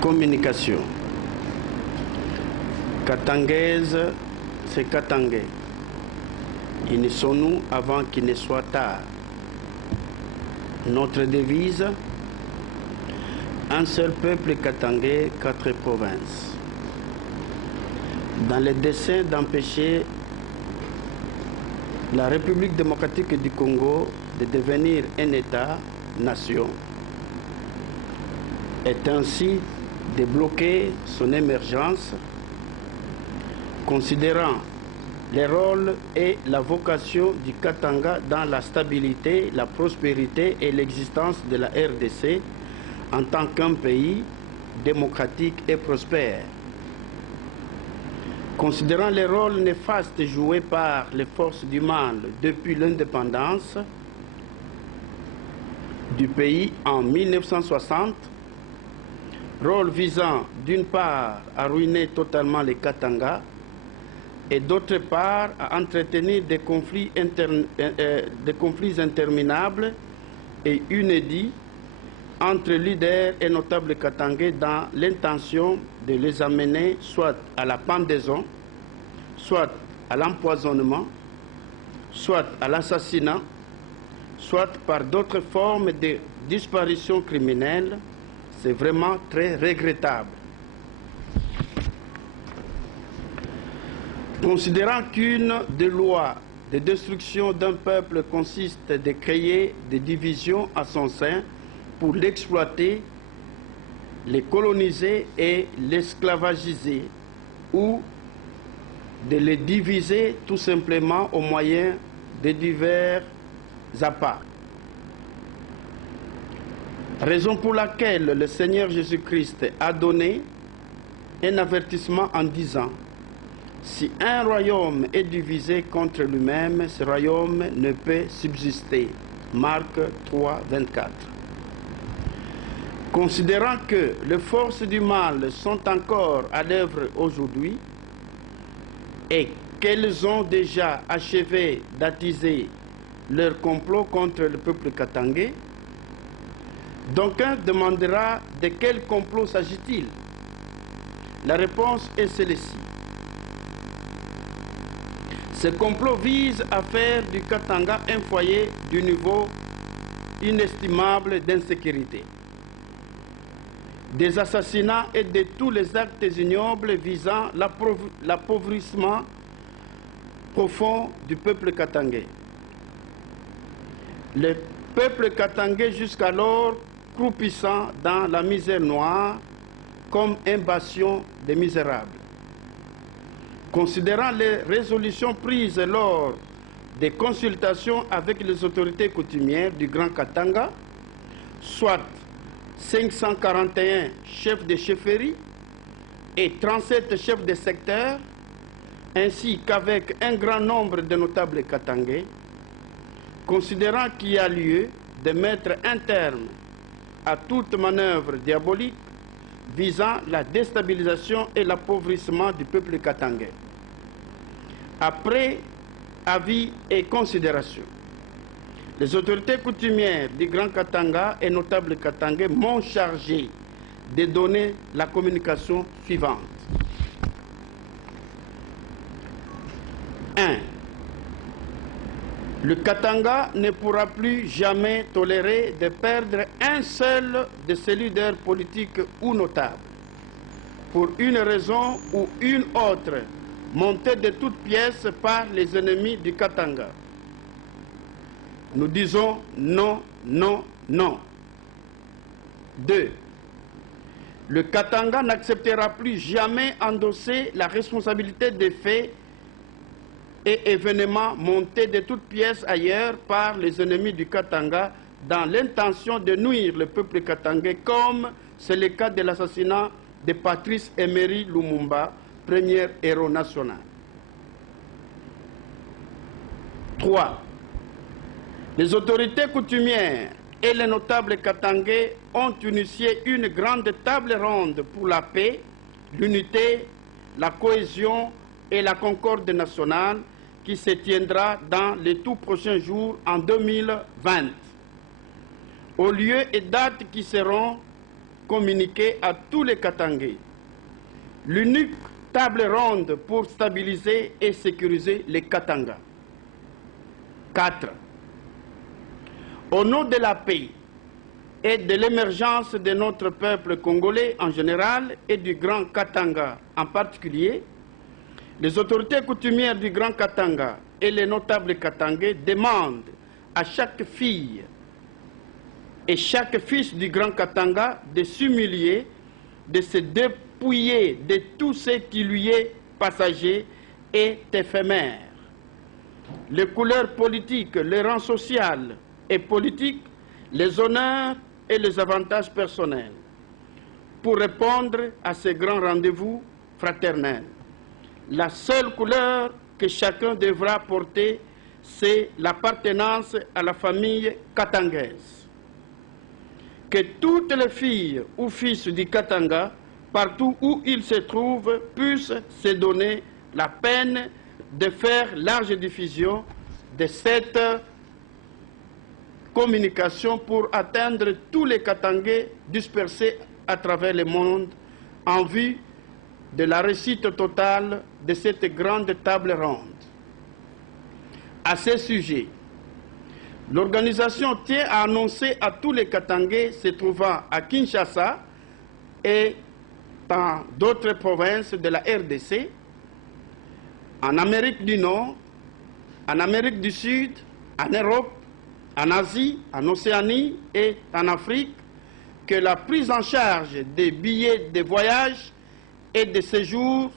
Communication. Katangaise, c'est Katangais. Unissons-nous avant qu'il ne soit tard. Notre devise, un seul peuple katangais, 4 provinces. Dans le dessein d'empêcher la République démocratique du Congo de devenir un État-nation, est ainsi de bloquer son émergence, considérant les rôles et la vocation du Katanga dans la stabilité, la prospérité et l'existence de la RDC en tant qu'un pays démocratique et prospère. Considérant les rôles néfastes joués par les forces du mal depuis l'indépendance du pays en 1960, rôle visant d'une part à ruiner totalement les Katanga et d'autre part à entretenir des conflits interminables et inédits entre leaders et notables katangais dans l'intention de les amener soit à la pendaison, soit à l'empoisonnement, soit à l'assassinat, soit par d'autres formes de disparition criminelle. C'est vraiment très regrettable. Considérant qu'une des lois de destruction d'un peuple consiste de créer des divisions à son sein pour l'exploiter, les coloniser et l'esclavagiser, ou de les diviser tout simplement au moyen de divers appâts. Raison pour laquelle le Seigneur Jésus-Christ a donné un avertissement en disant: si un royaume est divisé contre lui-même, ce royaume ne peut subsister. Marc 3, 24. Considérant que les forces du mal sont encore à l'œuvre aujourd'hui et qu'elles ont déjà achevé d'attiser leur complot contre le peuple katangais, d'aucuns demandera de quel complot s'agit-il. La réponse est celle-ci. Ce complot vise à faire du Katanga un foyer du niveau inestimable d'insécurité, des assassinats et de tous les actes ignobles visant l'appauvrissement profond du peuple katangais. Le peuple katangais, jusqu'alors croupissant dans la misère noire comme un bastion de misérables. Considérant les résolutions prises lors des consultations avec les autorités coutumières du Grand Katanga, soit 541 chefs de chefferie et 37 chefs de secteur, ainsi qu'avec un grand nombre de notables katangais, considérant qu'il y a lieu de mettre un terme à toute manœuvre diabolique visant la déstabilisation et l'appauvrissement du peuple katangais. Après avis et considération, les autorités coutumières du Grand Katanga et notables katangais m'ont chargé de donner la communication suivante. 1. Le Katanga ne pourra plus jamais tolérer de perdre un seul de ses leaders politiques ou notables, pour une raison ou une autre, montés de toutes pièces par les ennemis du Katanga. Nous disons non, non, non. 2. Le Katanga n'acceptera plus jamais endosser la responsabilité des faits et événements montés de toutes pièces ailleurs par les ennemis du Katanga dans l'intention de nuire le peuple katangais, comme c'est le cas de l'assassinat de Patrice Emery Lumumba, premier héros national. 3. Les autorités coutumières et les notables katangais ont initié une grande table ronde pour la paix, l'unité, la cohésion et la concorde nationale qui se tiendra dans les tout prochains jours en 2020. Aux lieux et dates qui seront communiqué à tous les Katangais. L'unique table ronde pour stabiliser et sécuriser les Katanga. 4. Au nom de la paix et de l'émergence de notre peuple congolais en général et du Grand Katanga en particulier, les autorités coutumières du Grand Katanga et les notables katangais demandent à chaque fille et chaque fils du Grand Katanga de s'humilier, de se dépouiller de tout ce qui lui est passager et éphémère. Les couleurs politiques, les rangs sociaux et politiques, les honneurs et les avantages personnels, pour répondre à ces grands rendez-vous fraternels. La seule couleur que chacun devra porter, c'est l'appartenance à la famille katangaise. Que toutes les filles ou fils du Katanga, partout où ils se trouvent, puissent se donner la peine de faire large diffusion de cette communication pour atteindre tous les Katangais dispersés à travers le monde en vue de la réussite totale de cette grande table ronde. À ce sujet, l'organisation tient à annoncer à tous les Katangais se trouvant à Kinshasa et dans d'autres provinces de la RDC, en Amérique du Nord, en Amérique du Sud, en Europe, en Asie, en Océanie et en Afrique, que la prise en charge des billets de voyage et de séjour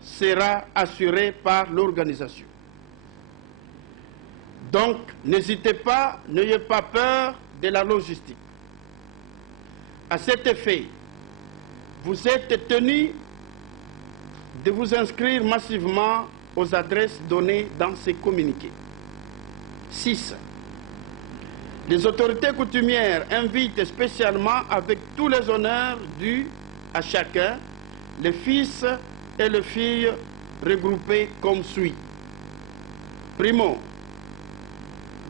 sera assurée par l'organisation. Donc, n'hésitez pas, n'ayez pas peur de la logistique. À cet effet, vous êtes tenus de vous inscrire massivement aux adresses données dans ces communiqués. 6. Les autorités coutumières invitent spécialement, avec tous les honneurs dus à chacun, les fils et les filles regroupés comme suit. Primo,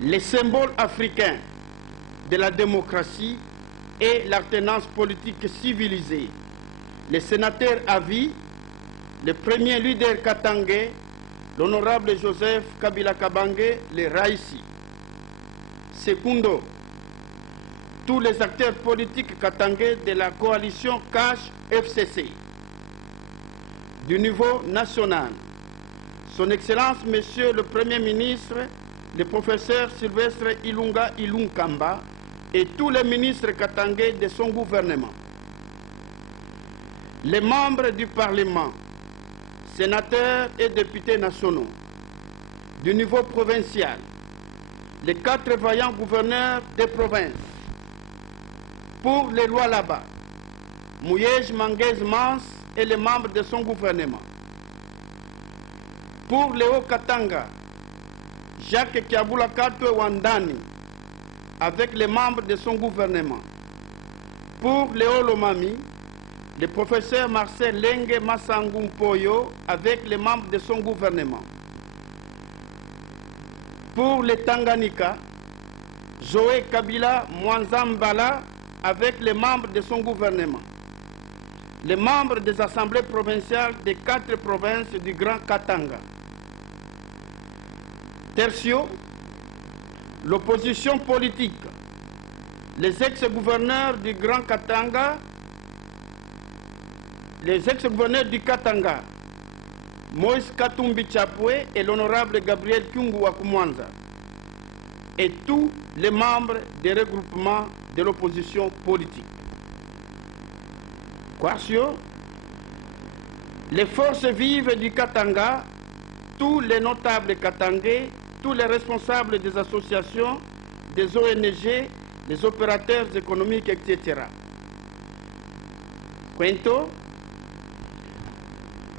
les symboles africains de la démocratie et l'alternance politique civilisée. Les sénateurs à vie, le premier leader katangais, l'honorable Joseph Kabila Kabange, le Raïsi. Secundo, tous les acteurs politiques katangais de la coalition CASH-FCC. Du niveau national, Son Excellence, Monsieur le Premier ministre, le professeur Sylvestre Ilunga Ilunkamba et tous les ministres katangais de son gouvernement. Les membres du Parlement, sénateurs et députés nationaux, du niveau provincial, les 4 vaillants gouverneurs des provinces, pour les lois là-bas, Mouyej Manguez Mans et les membres de son gouvernement. Pour les Hauts-Katanga, Jacques Kiabula-Katwe Wandani, avec les membres de son gouvernement. Pour les Hauts-Lomami, le professeur Marcel Lengue Massangumpoyo, avec les membres de son gouvernement. Pour les Tanganyika, Joé Kabila Mwanzambala, avec les membres de son gouvernement. Les membres des assemblées provinciales des 4 provinces du Grand Katanga. Tertio, l'opposition politique, les ex-gouverneurs du Grand Katanga, les ex-gouverneurs du Katanga, Moïse Katumbi Chapwe et l'honorable Gabriel Kyungu Wakumwanza, et tous les membres des regroupements de l'opposition politique. Quartio, les forces vives du Katanga, tous les notables katangais, tous les responsables des associations, des ONG, les opérateurs économiques, etc. Quinto,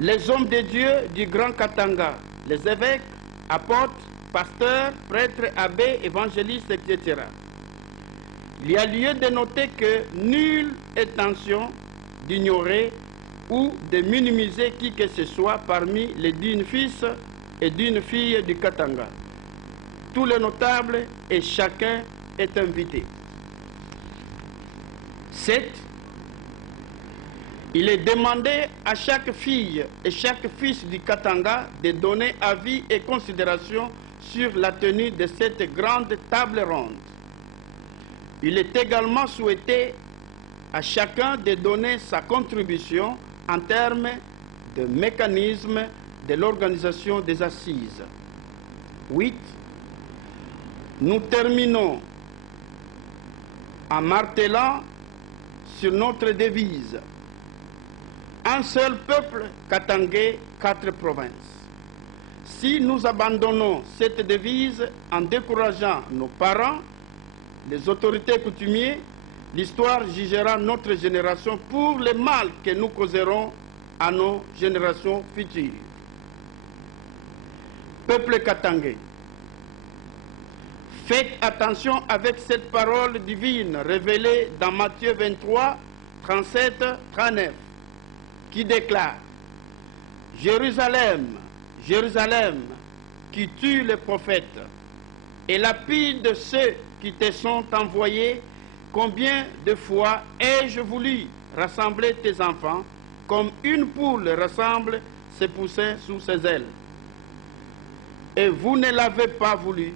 les hommes de Dieu du Grand Katanga, les évêques, apôtres, pasteurs, prêtres, abbés, évangélistes, etc. Il y a lieu de noter que nulle intention d'ignorer ou de minimiser qui que ce soit parmi les dignes fils et dignes filles du Katanga. Tous les notables et chacun est invité. 7. Il est demandé à chaque fille et chaque fils du Katanga de donner avis et considération sur la tenue de cette grande table ronde. Il est également souhaité à chacun de donner sa contribution en termes de mécanisme de l'organisation des assises. 8. Nous terminons en martelant sur notre devise: un seul peuple katangais, 4 provinces. Si nous abandonnons cette devise en décourageant nos parents, les autorités coutumières, l'histoire jugera notre génération pour le mal que nous causerons à nos générations futures. Peuple katangais, faites attention avec cette parole divine révélée dans Matthieu 23, 37, 39, qui déclare: Jérusalem, Jérusalem, qui tue les prophètes et lapide ceux qui te sont envoyés, combien de fois ai-je voulu rassembler tes enfants comme une poule rassemble ses poussins sous ses ailes. Et vous ne l'avez pas voulu.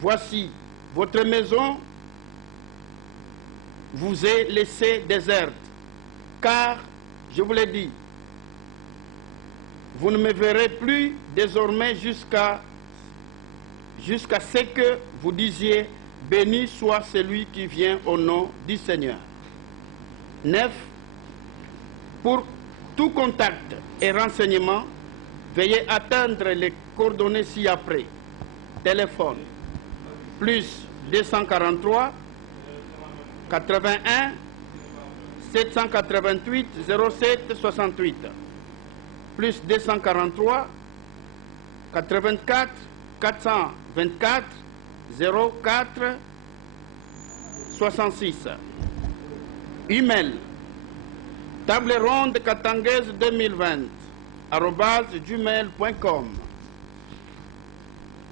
Voici, votre maison vous est laissée déserte, car, je vous l'ai dit, vous ne me verrez plus désormais jusqu'à ce que vous disiez: béni soit celui qui vient au nom du Seigneur. 9. Pour tout contact et renseignement, veuillez atteindre les coordonnées ci-après. Téléphone plus 243 81 788 07 68 plus 243 84 424 04 66. Email table ronde katangaise 2020 @gmail.com.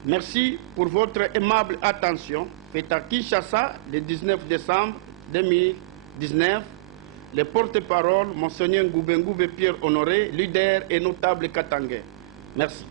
Merci pour votre aimable attention. Fait à Kinshasa le 19 décembre 2019. Le porte-parole, Monseigneur Ngoubengoube Pierre Honoré, leader et notable katangais. Merci.